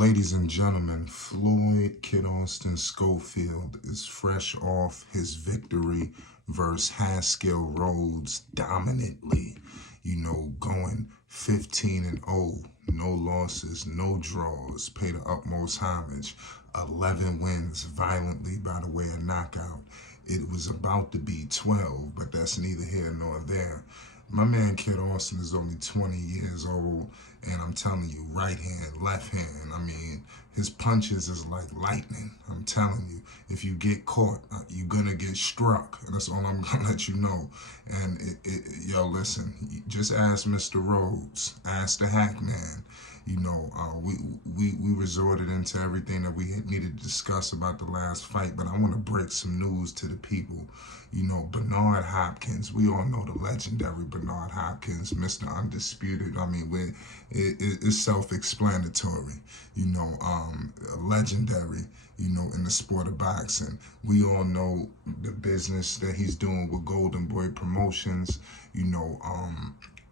Ladies and gentlemen, Floyd Kid Austin Schofield is fresh off his victory versus Haskell Rhodes dominantly. Going 15-0, no losses, no draws, pay the utmost homage. 11 wins violently by the way of knockout. It was about to be 12, but that's neither here nor there. My man Kid Austin is only 20 years old, and I'm telling you, right hand, left hand, his punches is like lightning. I'm telling you, if you get caught, you're gonna get struck, and that's all I'm gonna let you know. And listen, just ask Mr. Rhodes, ask the hack man. We resorted into everything that we needed to discuss about the last fight, but I want to break some news to the people. Bernard Hopkins, we all know the legendary Bernard Hopkins, Mr. Undisputed. It's self-explanatory. Legendary, in the sport of boxing. We all know the business that he's doing with Golden Boy Promotions.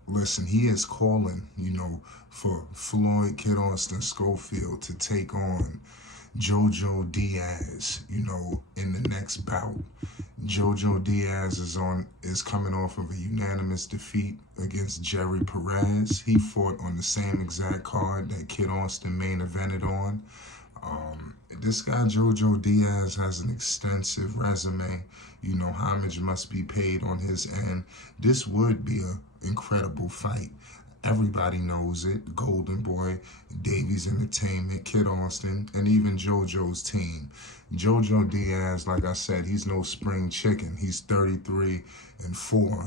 Listen, he is calling, for Floyd Kid Austin Schofield to take on Jojo Diaz, in the next bout. Jojo Diaz is coming off of a unanimous defeat against Jerry Perez. He fought on the same exact card that Kid Austin main evented on. This guy Jojo Diaz has an extensive resume. Homage must be paid on his end. This would be an incredible fight. Everybody knows it. Golden Boy, Davies Entertainment, Kid Austin, and even Jojo's team. Jojo Diaz, like I said, he's no spring chicken. He's 33-4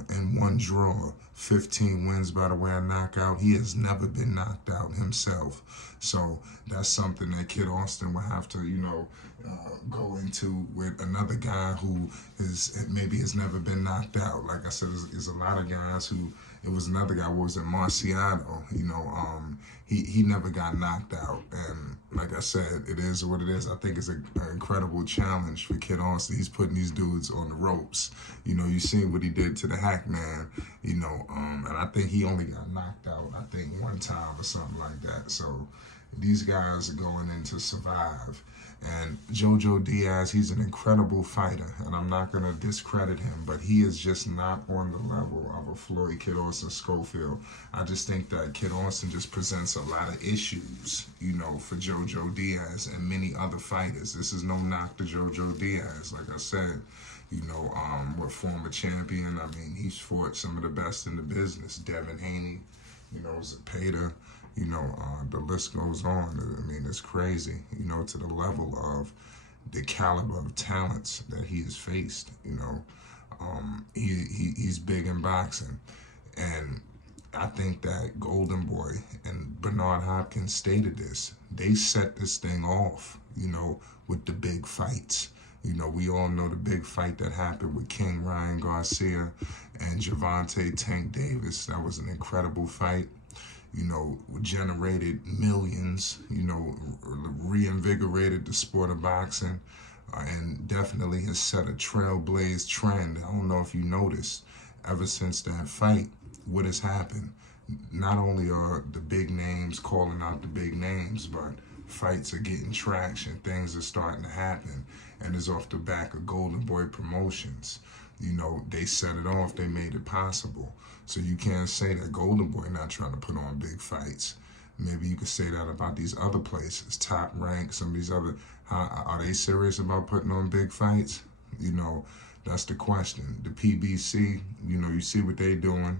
and one draw, 15 wins by the way of knockout. He has never been knocked out himself. So that's something that Kid Austin will have to, go into with another guy who maybe has never been knocked out. Like I said, there's a lot of guys who. It was another guy, what was it, Marciano, he never got knocked out. And like I said, it is what it is. I think it's an incredible challenge for Kid Austin. He's putting these dudes on the ropes. You seen what he did to the Hack Man, and I think he only got knocked out, I think, one time or something like that. So these guys are going in to survive. And Jojo Diaz, he's an incredible fighter, and I'm not going to discredit him, but he is just not on the level of a Floyd Kid Austin Schofield. I just think that Kid Austin just presents a lot of issues, for Jojo Diaz and many other fighters. This is no knock to Jojo Diaz. Like I said, we're former champion. He's fought some of the best in the business. Devin Haney, Zepeda. The list goes on. It's crazy, to the level of the caliber of talents that he has faced. He's big in boxing. And I think that Golden Boy and Bernard Hopkins stated this. They set this thing off, with the big fights. We all know the big fight that happened with King Ryan Garcia and Gervonta Tank Davis. That was an incredible fight. Generated millions, reinvigorated the sport of boxing, and definitely has set a trailblaze trend. I don't know if you noticed, ever since that fight, what has happened? Not only are the big names calling out the big names, but fights are getting traction. Things are starting to happen, and it's off the back of Golden Boy Promotions. They set it off. They made it possible. So you can't say that Golden Boy not trying to put on big fights. Maybe you could say that about these other places, Top Rank, some of these other. Are they serious about putting on big fights? That's the question. The PBC, you see what they doing.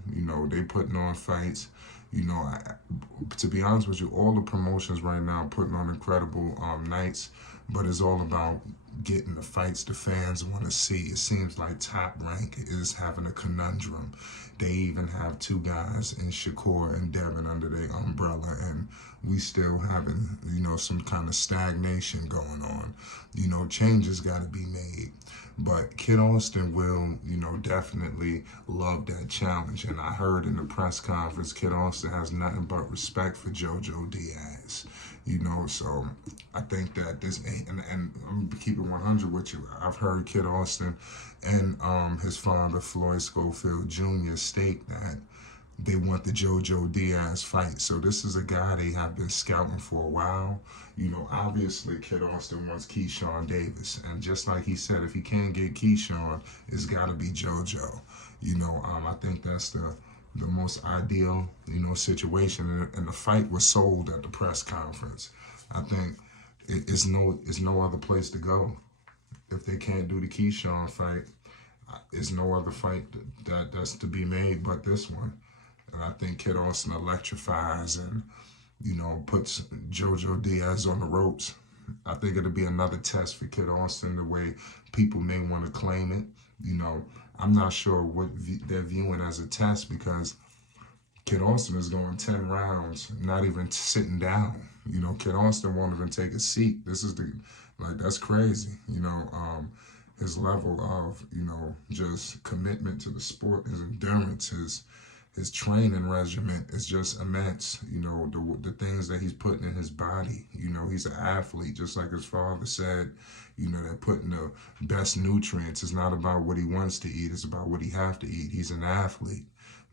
They putting on fights. To be honest with you, all the promotions right now putting on incredible nights, but it's all about getting the fights the fans want to see. It seems like Top Rank is having a conundrum. They even have two guys in Shakur and Devin under their umbrella, and we still having, some kind of stagnation going on. Changes got to be made. But Kid Austin will, definitely love that challenge. And I heard in the press conference, Kid Austin has nothing but respect for Jojo Diaz. So I think that this ain't, and I'm going to keep it 100 with you. I've heard Kid Austin and his father, Floyd Schofield Jr., state that, they want the Jojo Diaz fight. So this is a guy they have been scouting for a while. You know, obviously Kid Austin wants Keyshawn Davis. And just like he said, if he can't get Keyshawn, it's got to be Jojo. You know, I think that's the most ideal, you know, situation. And the fight was sold at the press conference. I think it's no other place to go. If they can't do the Keyshawn fight, there's no other fight that's to be made but this one. And I think Kid Austin electrifies and, you know, puts Jojo Diaz on the ropes. I think it'll be another test for Kid Austin, the way people may want to claim it. You know, I'm not sure what they're viewing as a test, because Kid Austin is going 10 rounds, not even sitting down. You know, Kid Austin won't even take a seat. This is that's crazy. You know, his level of, you know, just commitment to the sport, his endurance, his training regimen is just immense. You know, the things that he's putting in his body. You know, he's an athlete, just like his father said. You know, they're putting the best nutrients. It's not about what he wants to eat. It's about what he have to eat. He's an athlete,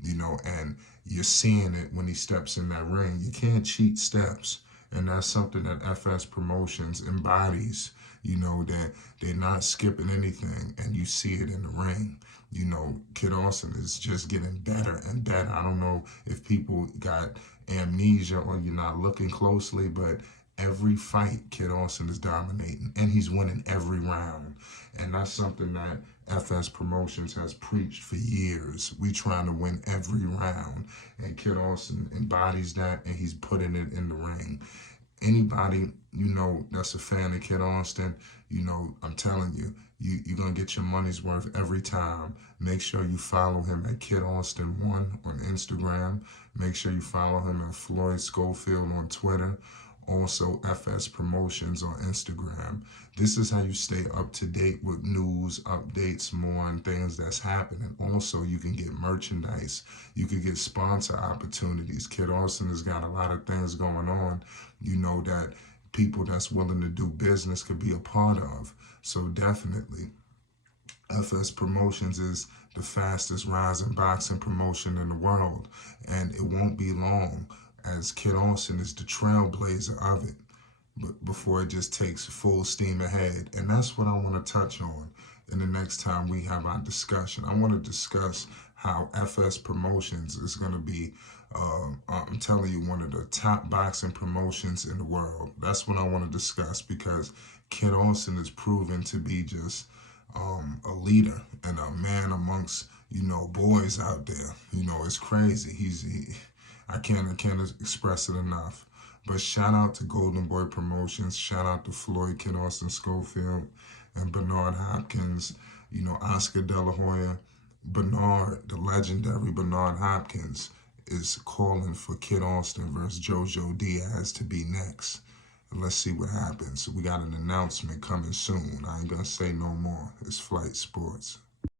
you know, and you're seeing it when he steps in that ring. You can't cheat steps. And that's something that FS Promotions embodies, you know, that they're not skipping anything, and you see it in the ring. You know, Kid Austin is just getting better and better. I don't know if people got amnesia or you're not looking closely, but every fight, Kid Austin is dominating, and he's winning every round. And that's something that FS Promotions has preached for years. We trying to win every round, and Kid Austin embodies that, and he's putting it in the ring. Anybody, you know, that's a fan of Kid Austin, you know, I'm telling you, you're going to get your money's worth every time. Make sure you follow him at Kid Austin 1 on Instagram. Make sure you follow him at Floyd Schofield on Twitter. Also, FS Promotions on Instagram. This is how you stay up to date with news, updates, more, and things that's happening. Also, you can get merchandise. You can get sponsor opportunities. Kid Austin has got a lot of things going on, you know, that people that's willing to do business could be a part of. So definitely, FS Promotions is the fastest rising boxing promotion in the world. And it won't be long as Kid Austin is the trailblazer of it, but before it just takes full steam ahead. And that's what I want to touch on in the next time we have our discussion. I want to discuss how FS Promotions is going to be, I'm telling you, one of the top boxing promotions in the world. That's what I want to discuss, because Kid Austin is proven to be just a leader and a man amongst, you know, boys out there. You know, it's crazy. I can't express it enough. But shout out to Golden Boy Promotions. Shout out to Floyd, Kid Austin Schofield, and Bernard Hopkins. You know, Oscar De La Hoya. Bernard, the legendary Bernard Hopkins, is calling for Kid Austin versus Jojo Diaz to be next. And let's see what happens. We got an announcement coming soon. I ain't gonna say no more. It's Flight Sports.